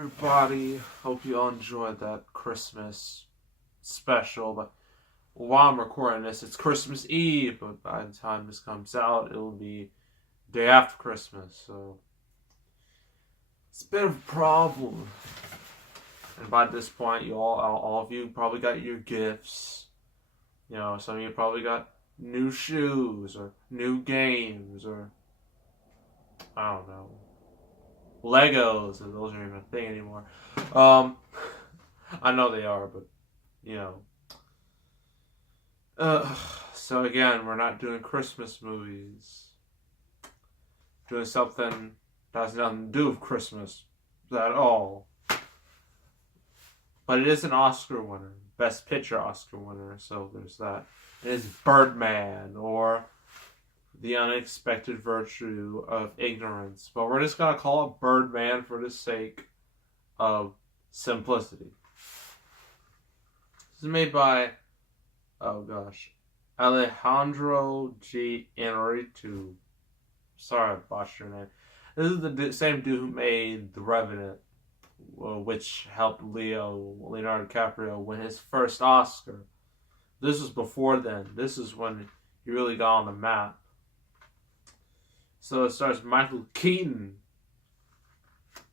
everybody. Hope you all enjoyed that Christmas special. But while I'm recording this, it's Christmas Eve. But by the time this comes out, it'll be day after Christmas. So it's a bit of a problem. And by this point, all of you probably got your gifts. You know, some of you probably got new shoes or new games or I don't know. Legos, and those aren't even a thing anymore. I know they are, but you know. So again, we're not doing Christmas movies. Doing something that has nothing to do with Christmas at all. But it is an Oscar winner, Best Picture Oscar winner. So there's that. It is Birdman, or The Unexpected Virtue of Ignorance. But we're just going to call it Birdman for the sake of simplicity. This is made by, Alejandro G. Inarritu. Sorry I botched your name. This is the same dude who made The Revenant, which helped Leonardo DiCaprio win his first Oscar. This was before then. This is when he really got on the map. So it stars Michael Keaton,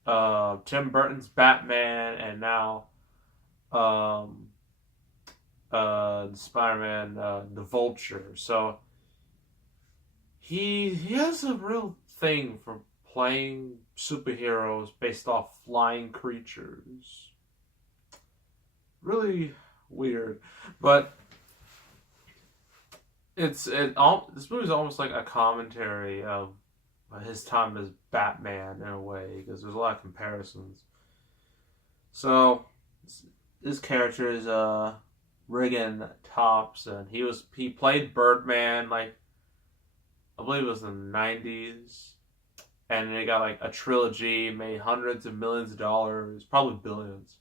Tim Burton's Batman, and now Spider-Man, the Vulture. So he has a real thing for playing superheroes based off flying creatures. Really weird, but this movie is almost like a commentary of his time as Batman in a way, because there's a lot of comparisons. So this character is Regan Tops, and he played Birdman, like I believe it was in the 90s, and they got like a trilogy, made hundreds of millions of dollars, probably billions.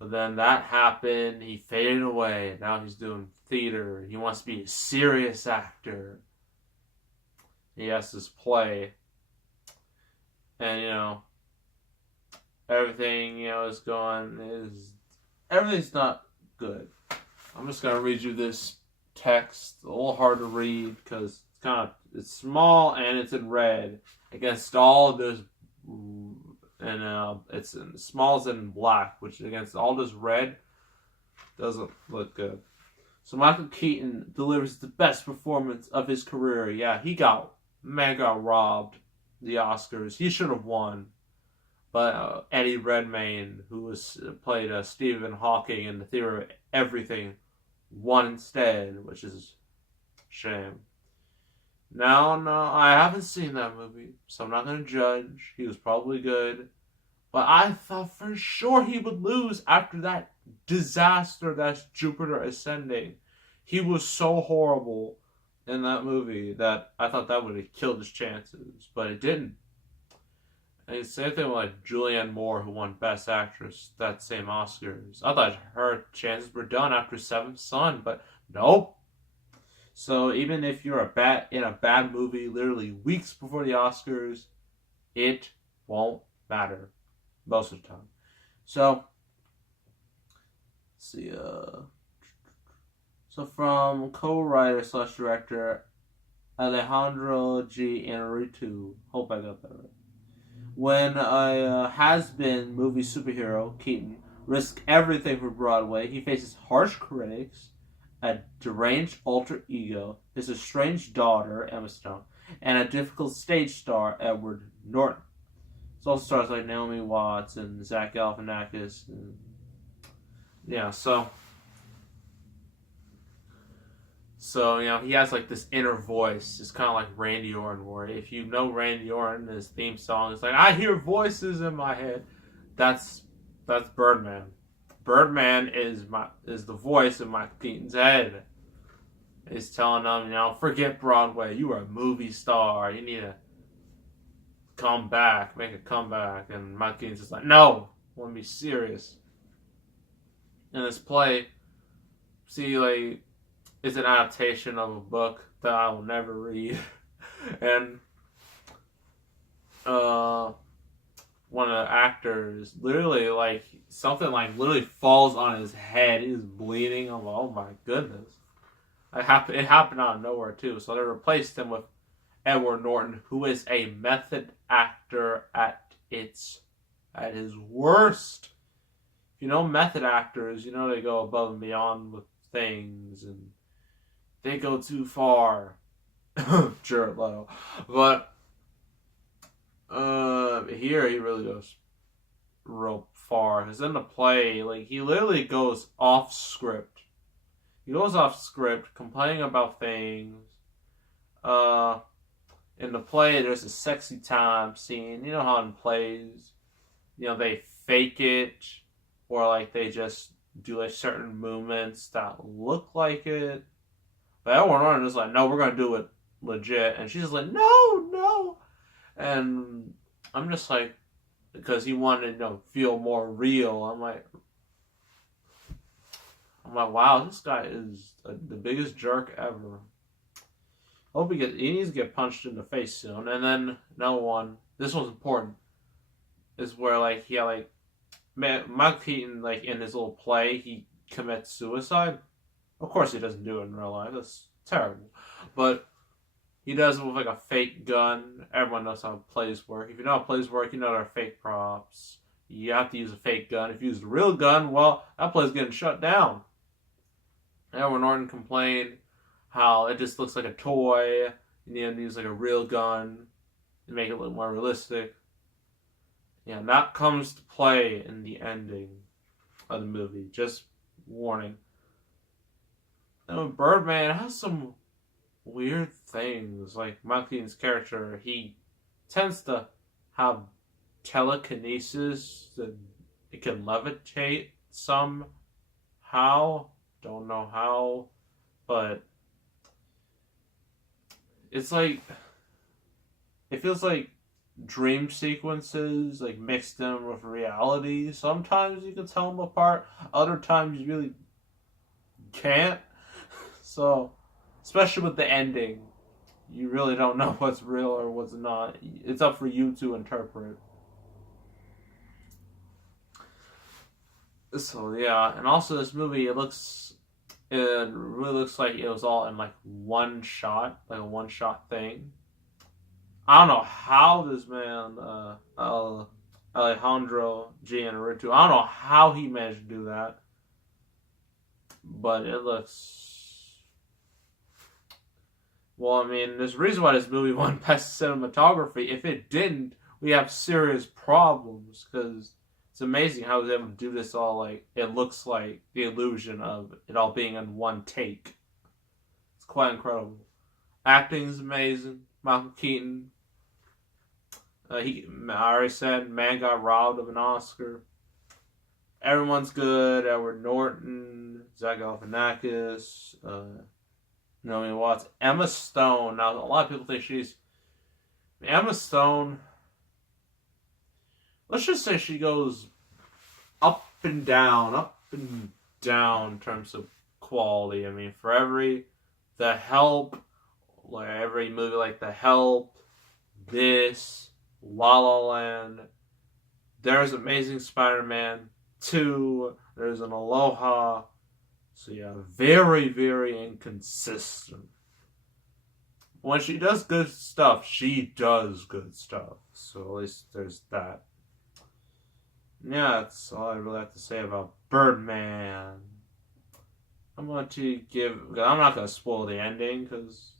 But then that happened, he faded away, and now he's doing theater. He wants to be a serious actor. He has this play. And, everything, everything's not good. I'm just going to read you this text. A little hard to read because it's small and it's in red against all this. And it's in smalls and black, which against all this red doesn't look good. So Michael Keaton delivers the best performance of his career. Yeah, he got robbed the Oscars. He should have won, but Eddie Redmayne, who played Stephen Hawking in the Theory of Everything, won instead, which is a shame. No, I haven't seen that movie, so I'm not going to judge. He was probably good. But I thought for sure he would lose after that disaster that's Jupiter Ascending. He was so horrible in that movie that I thought that would have killed his chances, but it didn't. And the same thing with like Julianne Moore, who won Best Actress that same Oscars. I thought her chances were done after Seventh Son, but nope. So even if you're in a bad movie literally weeks before the Oscars, it won't matter most of the time. So, let's see. So from co-writer / director Alejandro G. Inarritu, hope I got that right. When a has-been movie superhero, Keaton, risks everything for Broadway, he faces harsh critics, a deranged alter ego, his estranged daughter, Emma Stone, and a difficult stage star, Edward Norton. It also stars like Naomi Watts and Zach Galifianakis. So he has like this inner voice. It's kind of like Randy Orton, where if you know Randy Orton, his theme song is like, I hear voices in my head. That's Birdman. Birdman is the voice in Michael Keaton's head. He's telling them, forget Broadway. You are a movie star. You need to come back, make a comeback. And Michael Keaton's just like, no, I want to be serious. In this play, it's an adaptation of a book that I will never read. And one of the actors literally like something like literally falls on his head. He's bleeding. I'm like, oh my goodness. It happened out of nowhere too. So they replaced him with Edward Norton, who is a method actor at his worst. If you know method actors, you know they go above and beyond with things and they go too far. Jared Leto. But here he really goes real far. Because in the play, like he literally goes off script. He goes off script, complaining about things. In the play, there's a sexy time scene. You know how in plays, they fake it, or like they just do like certain movements that look like it. But Edward Norton is like, no, we're gonna do it legit, and she's just like, no, and I'm just like, because he wanted to feel more real. I'm like, wow, this guy is the biggest jerk ever. Hope he needs to get punched in the face soon. And then another one, this one's important, is where like Michael Keaton, like in his little play, he commits suicide. Of course he doesn't do it in real life. That's terrible. But he does it with like a fake gun. Everyone knows how plays work. If you know how plays work, you know they're fake props. You have to use a fake gun. If you use a real gun, well, that play's getting shut down. Edward Norton complained how it just looks like a toy. You need to use like a real gun to make it look more realistic. Yeah, and that comes to play in the ending of the movie. Just warning. Birdman has some weird things. Like Michael Keaton's character, he tends to have telekinesis and it can levitate somehow. Don't know how, but it's like it feels like dream sequences like mixed in with reality. Sometimes you can tell them apart. Other times you really can't. So, especially with the ending, you really don't know what's real or what's not. It's up for you to interpret. So yeah, and also this movie, it really looks like it was all in like one shot, like a one shot thing. I don't know how this man, Alejandro Giannaruto, I don't know how he managed to do that, but it looks. Well, I mean, there's a reason why this movie won Best Cinematography. If it didn't, we have serious problems, because it's amazing how he's able to do this all, like, it looks like the illusion of it all being in one take. It's quite incredible. Acting is amazing. Michael Keaton. I already said, man got robbed of an Oscar. Everyone's good. Edward Norton, Zach Galifianakis, Naomi Watts, Emma Stone. Now, a lot of people think Emma Stone, let's just say she goes up and down in terms of quality. I mean, for The Help, like every movie like The Help, this, La La Land, there's Amazing Spider-Man 2, there's an Aloha. So yeah, very, very inconsistent. When she does good stuff, she does good stuff. So at least there's that. Yeah, that's all I really have to say about Birdman. I'm not going to spoil the ending, because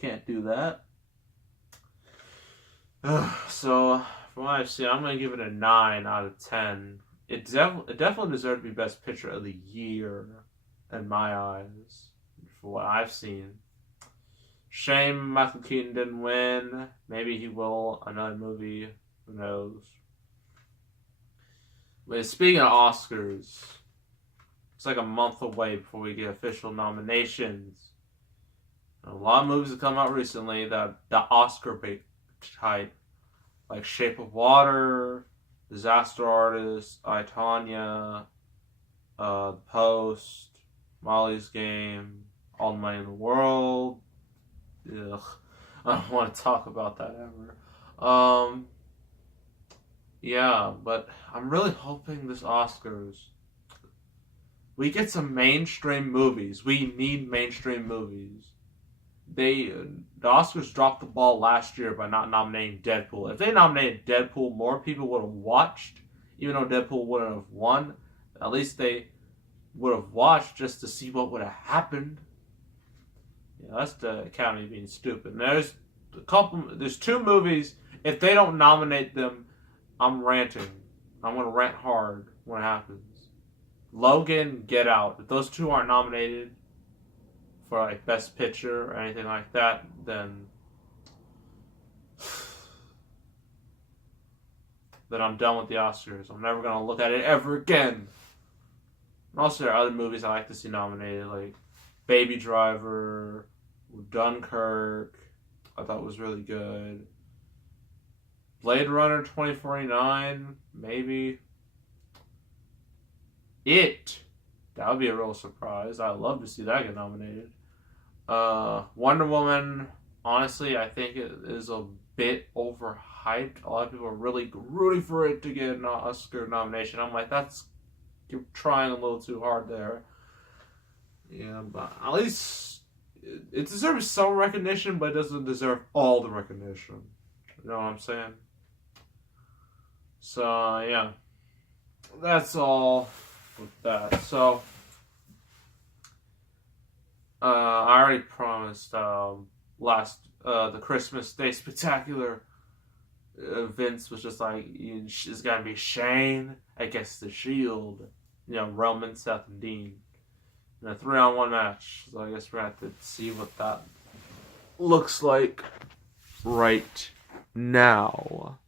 can't do that. So, from what I've seen, I'm going to give it a 9 out of 10. It definitely deserved to be Best Picture of the Year, in my eyes, for what I've seen. Shame Michael Keaton didn't win. Maybe he will another movie. Who knows? But speaking of Oscars, it's like a month away before we get official nominations. A lot of movies have come out recently that the Oscar bait type, like Shape of Water, Disaster Artist, I, Tonya, The Post, Molly's Game, All the Money in the World. Ugh, I don't want to talk about that ever. Yeah, but I'm really hoping this Oscars we get some mainstream movies. We need mainstream movies. The Oscars dropped the ball last year by not nominating Deadpool. If they nominated Deadpool, more people would have watched, even though Deadpool wouldn't have won. At least they would have watched just to see what would have happened. Yeah, that's the Academy being stupid. And there's two movies. If they don't nominate them, I'm ranting. I'm gonna rant hard when it happens. Logan, Get Out. If those two aren't nominated for like Best Picture or anything like that, then I'm done with the Oscars. I'm never gonna look at it ever again. And also, there are other movies I like to see nominated, like Baby Driver, Dunkirk. I thought was really good. Blade Runner 2049, maybe. It. That would be a real surprise. I'd love to see that get nominated. Wonder Woman, honestly, I think it is a bit overhyped. A lot of people are really rooting for it to get an Oscar nomination. I'm like, you're trying a little too hard there. Yeah, but at least it deserves some recognition, but it doesn't deserve all the recognition. You know what I'm saying? So, yeah. That's all with that. So, I already promised the Christmas Day Spectacular. Vince was just like, it's gotta be Shane against the Shield. You know, Roman, Seth, and Dean. In a 3-on-1 match. So I guess we're gonna have to see what that looks like right now.